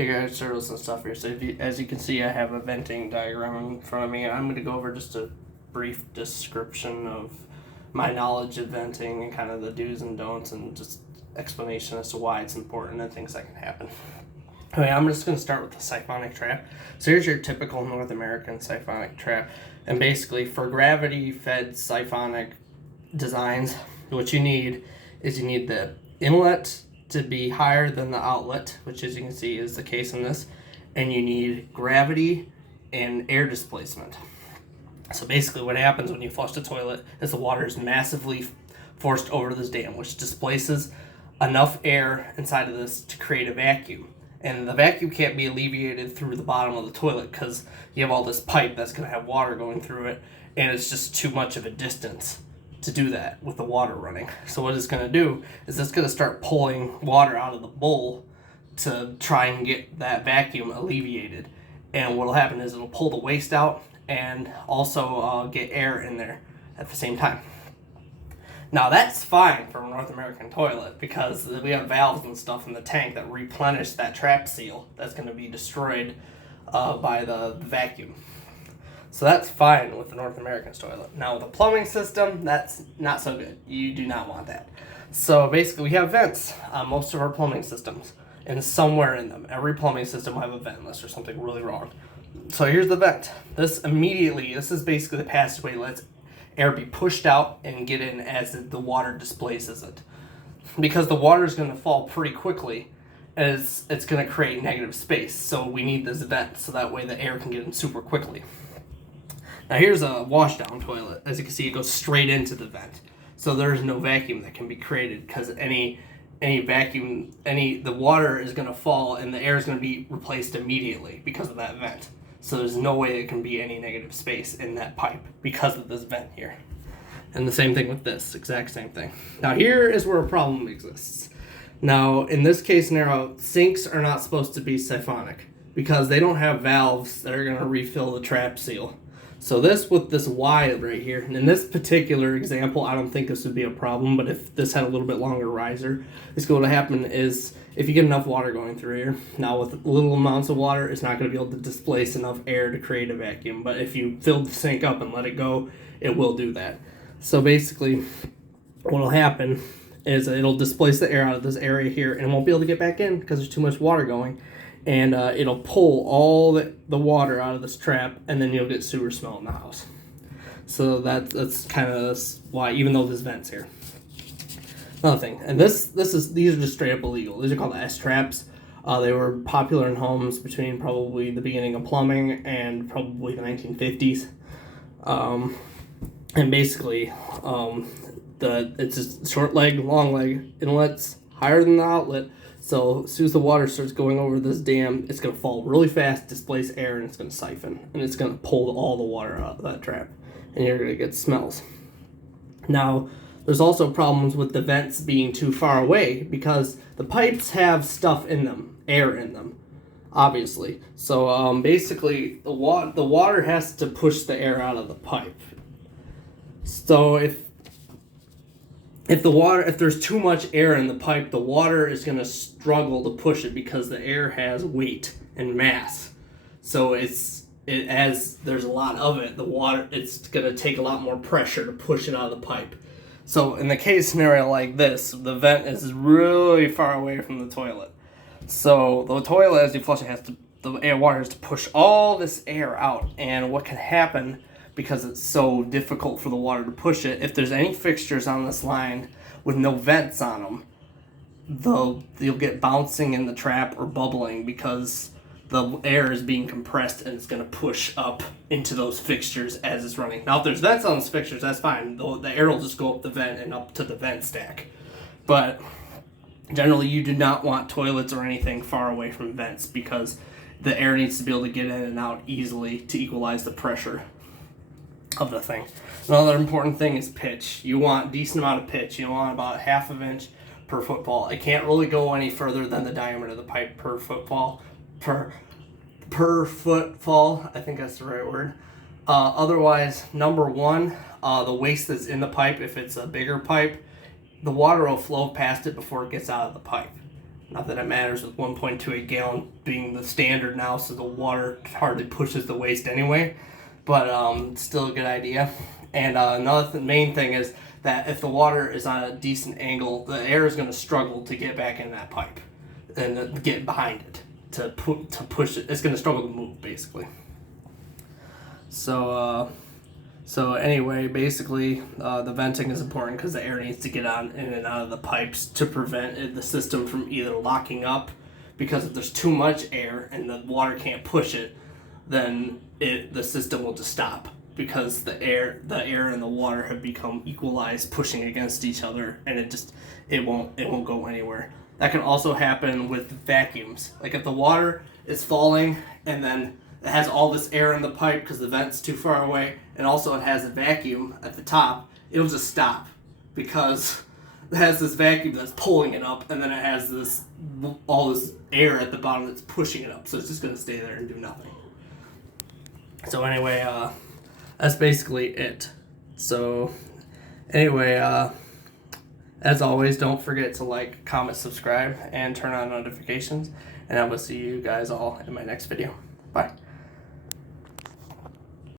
Hey guys, Turtles and stuff here. So as you can see, I have a venting diagram in front of me. I'm going to go over just a brief description of my knowledge of venting and kind of the do's and don'ts and just explanation as to why it's important and things that can happen. Okay, I'm just going to start with the siphonic trap. So here's your typical North American siphonic trap. And basically for gravity-fed siphonic designs, what you need is you need the inlet to be higher than the outlet, which as you can see is the case in this, and you need gravity and air displacement. So basically what happens when you flush the toilet is the water is massively forced over this dam, which displaces enough air inside of this to create a vacuum. And the vacuum can't be alleviated through the bottom of the toilet because you have all this pipe that's going to have water going through it, and it's just too much of a distance to do that with the water running. So what it's going to do is it's going to start pulling water out of the bowl to try and get that vacuum alleviated. And what will happen is it'll pull the waste out and also get air in there at the same time. Now that's fine for a North American toilet because we have valves and stuff in the tank that replenish that trap seal that's going to be destroyed by the vacuum. So that's fine with the North American toilet. Now with a plumbing system, that's not so good. You do not want that. So basically we have vents on most of our plumbing systems, and somewhere in them, every plumbing system will have a vent unless there's something really wrong. So here's the vent. This is basically the passageway that lets air be pushed out and get in as the water displaces it. Because the water is going to fall pretty quickly, as it's going to create negative space. So we need this vent so that way the air can get in super quickly. Now here's a washdown toilet. As you can see, it goes straight into the vent. So there's no vacuum that can be created because the water is going to fall and the air is going to be replaced immediately because of that vent. So there's no way there can be any negative space in that pipe because of this vent here. And the same thing with this, exact same thing. Now here is where a problem exists. Now in this case scenario, sinks are not supposed to be siphonic because they don't have valves that are going to refill the trap seal. So with this Y right here, and in this particular example, I don't think this would be a problem, but if this had a little bit longer riser, what will happen is if you get enough water going through here, now with little amounts of water, it's not going to be able to displace enough air to create a vacuum. But if you fill the sink up and let it go, it will do that. So basically, what will happen is it'll displace the air out of this area here, and it won't be able to get back in because there's too much water going. And it'll pull all the water out of this trap, and then you'll get sewer smell in the house. So that's kind of why, even though there's vents here. Another thing, and these are just straight up illegal. These are called S traps. They were popular in homes between probably the beginning of plumbing and probably the 1950s. And basically, it's a short leg, long leg, inlets higher than the outlet. So as soon as the water starts going over this dam, it's going to fall really fast, displace air, and it's going to siphon. And it's going to pull all the water out of that trap. And you're going to get smells. Now, there's also problems with the vents being too far away because the pipes have stuff in them, air in them, obviously. So basically, the water has to push the air out of the pipe. So if there's too much air in the pipe, the water is going to struggle to push it because the air has weight and mass. So as there's a lot of it, it's going to take a lot more pressure to push it out of the pipe. So in the case scenario like this, the vent is really far away from the toilet. So the toilet, as you flush it, water has to push all this air out. And what can happen, because it's so difficult for the water to push it, if there's any fixtures on this line with no vents on them, you'll get bouncing in the trap or bubbling because the air is being compressed and it's going to push up into those fixtures as it's running. Now if there's vents on those fixtures, that's fine. The air will just go up the vent and up to the vent stack. But generally you do not want toilets or anything far away from vents because the air needs to be able to get in and out easily to equalize the pressure of the thing. Another important thing is pitch. You want a decent amount of pitch. You want about 1/2 inch per football. It can't really go any further than the diameter of the pipe per footfall. Per footfall, I think that's the right word. Otherwise, number one, the waste that's in the pipe, if it's a bigger pipe, the water will flow past it before it gets out of the pipe. Not that it matters with 1.28 gallon being the standard now, so the water hardly pushes the waste anyway. But still a good idea. And another main thing is that if the water is on a decent angle, the air is going to struggle to get back in that pipe and get behind it to push it. It's going to struggle to move, basically. So anyway, basically, the venting is important because the air needs to get on in and out of the pipes to prevent the system from either locking up, because if there's too much air and the water can't push it, then the system will just stop, because the air and the water have become equalized, pushing against each other, and it won't go anywhere. That can also happen with vacuums. Like if the water is falling and then it has all this air in the pipe because the vent's too far away, and also it has a vacuum at the top, it'll just stop because it has this vacuum that's pulling it up, and then it has all this air at the bottom that's pushing it up, so it's just going to stay there and do nothing. So anyway, that's basically it. So anyway, as always, don't forget to like, comment, subscribe, and turn on notifications, and I will see you guys all in my next video. Bye.